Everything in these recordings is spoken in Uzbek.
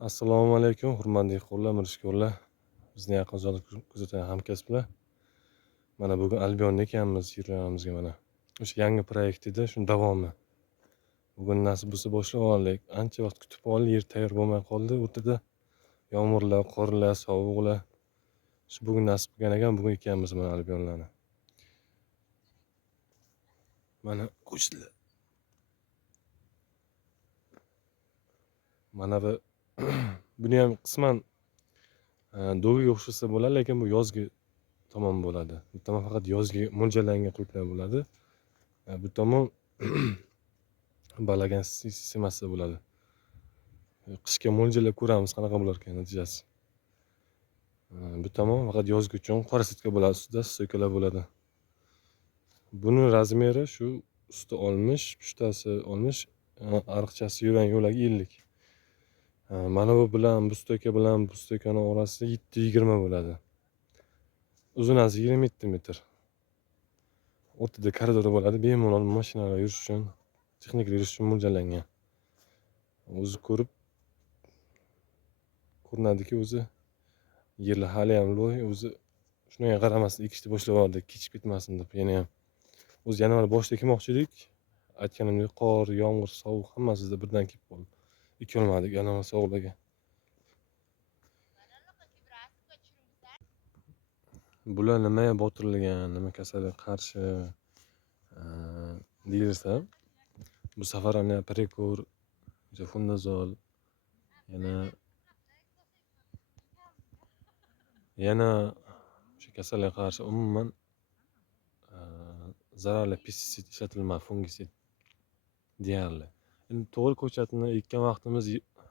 Assalomu alaykum, hurmatli qo'llar, mirishkorlar. Bizni yaqin uzoqda kuzatgan hamkasblar. Mana bugun Albionda ekanmiz, yurganimizga mana. O'sha yangi proyekt edi, shuni davomi. Bugun nasib bo'lsa boshlab oldik. Ancha vaqt kutib oldik, yer tayyor bo'lmay qoldi. O'rtada yomg'irlar, qorlar, sovuqlar. Shu bugun nasib qilgan ekan, bugun ekanmiz mana Albionlarni. Mana qo'shnilar. Mana bu buni ham qisman do'giga o'xshasa bo'ladi, lekin bu yozgi tomon bo'ladi. Bu tomon faqat yozgi mo'ljallangan quluplar bo'ladi. Bu tomon balagan sistemasi bo'ladi. Qishga mo'ljallab ko'ramiz qanaqa bo'lar ekan natijasi. Bu tomon faqat yozgi uchun qora sitka bo'ladi, ustida so'kalar bo'ladi. Buni razmeri shu usti olmish, pushtasi olmish, ariqchasi yurgan yo'lagi 50. Mana bu bilan bu stoka bilan bu stokani orasi 7-20 bo'ladi. Uzunasi 27 metr. O'rtada koridor bo'ladi, bemalol mashinalar yurish uchun, texnika yurish uchun mo'ljallangan. O'zi ko'rinadiki, o'zi yerlar hali ham loy, o'zi shunga qaramasdan ekishni boshlab yubordik, kechib ketmasin deb. Yana ham o'zi yanvar boshida ekmoqchi edik. Aytganimdek qor, yomg'ir, sovuq hammasida birdan kelib qoldi. Ekolmadik yanvar sovuqlarga. Bular nimaga botirilgan, nima kasallikka qarshi deyilsa, bu safar ham Prekor, Fundazol, yana o'sha kasallikka qarshi umuman zararli pesitsid ishlatilmadi, fungisid deyarli. Endi to'g'ri ko'chatni ekkan vaqtimiz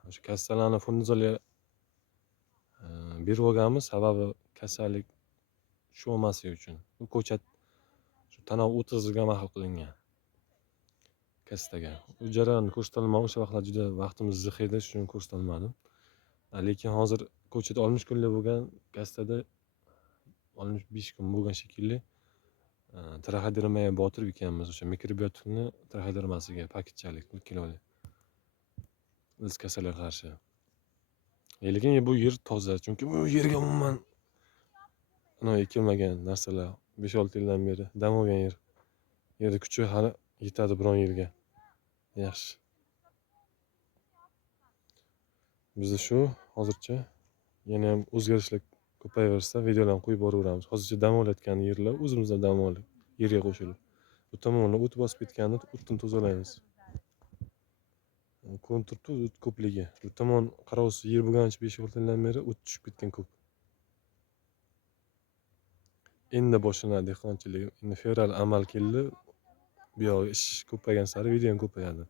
o'sha kasallarni fundazolga berib olganmiz, sababi kasallik tushmasligi uchun. Bu ko'chat shu tanov o'tkazilgan mahal qilingan kastaga. U jarayonni ko'rsatilmadi, o'sha vaqtlar juda vaqtimiz ziq edi, shuning ko'rsatilmadi. Lekin hozir ko'chat olmish kunlik bo'lgan kastada 65 kun bo'lgan shekilli traxodermaga botirib ekanmiz, o'sha mikrobiotikni traxodermasiga paketchalik 1 kilolik. Biz kasallikka qarshi. Lekin bu yer toza, chunki bu yerga umuman ekilmagan narsalar 5-6 yildan beri dam olgan yer. Yerda kuchi hali yetadi biron yerga. Yaxshi. Bizda shu hozircha yana ham o'zgarishlar ko'payaversa videolarni qo'yib boraveramiz. Hozircha dam olayotgan yerlar o'zimizda dam olib, yerga qo'shilib. Bu tomonda o't bosib ketganini o'tdan tozalaymiz. Ko'rinib turibdi o't ko'pligi. Bu tomon qarovsiz yer bo'lganicha 5-6 yildan beri o't tushib ketgan ko'p. Endi boshlanadi dehqonchilik. Endi fevral amal keldi. Bu yoq ish ko'paygan sari video ham ko'payadi.